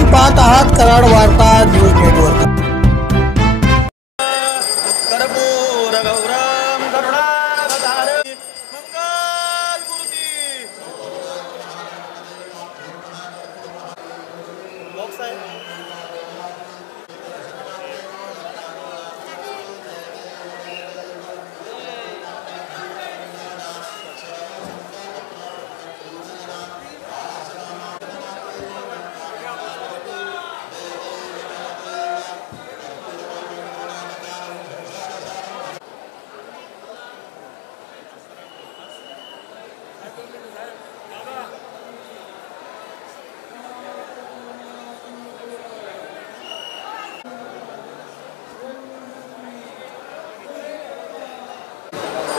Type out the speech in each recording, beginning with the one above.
आपण पाहत आहात कराड वार्ता न्यूज नेटवर्क। कर्पूर गौरम करुणावतारम मंगल मूर्ती लोकसाहेब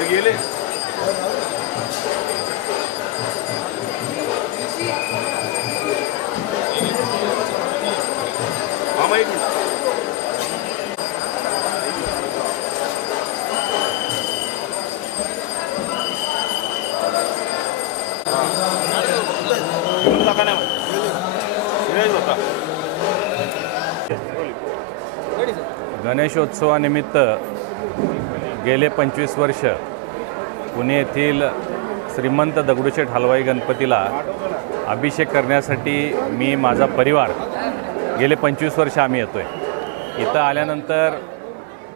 गेले मामा एक मिनिट गणेशोत्सवानिमित्त गेले 25 वर्ष पुणे येथील श्रीमंत दगडूशेठ हलवाई गणपतीला अभिषेक करण्यासाठी मी माझा परिवार गेले 25 वर्ष आम्ही येतोय। इथं आल्यानंतर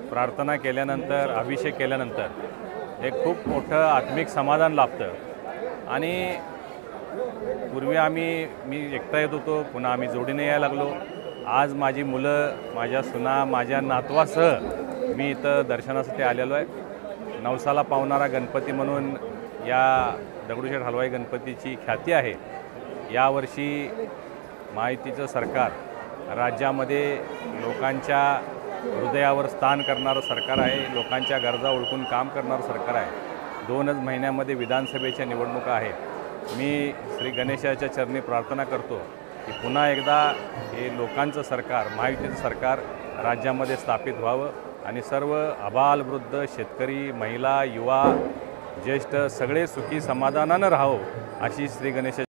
प्रार्थना केल्यानंतर अभिषेक केल्यानंतर एक खूप मोठं आत्मिक समाधान लाभतं। आणि पूर्वी मी एकटा येत होतो, पुन्हा आम्ही जोडीने यायला लागलो। आज माझी मुलं, माझ्या सुना, माझ्या नातवासह मी इथं दर्शनासाठी आलेलो आहे। नवसाला पावणारा गणपती म्हणून या दगडूशेठ हलवाई गणपतीची ख्याती आहे। यावर्षी महायुतीचं सरकार राज्यामध्ये लोकांच्या हृदयावर स्थान करणारं सरकार आहे, लोकांच्या गरजा ओळखून काम करणारं सरकार आहे। 2च महिन्यामध्ये विधानसभेच्या निवडणुका आहेत। मी श्री गणेशाच्या चरणी प्रार्थना करतो की पुन्हा एकदा हे लोकांचं सरकार, महायुतीचं सरकार राज्यामध्ये स्थापित व्हावं आणि सर्व आबालवृद्ध, शेतकरी, महिला, युवा, ज्येष्ठ सगळे सुखी समाधानानं राहावं अशी श्री गणेश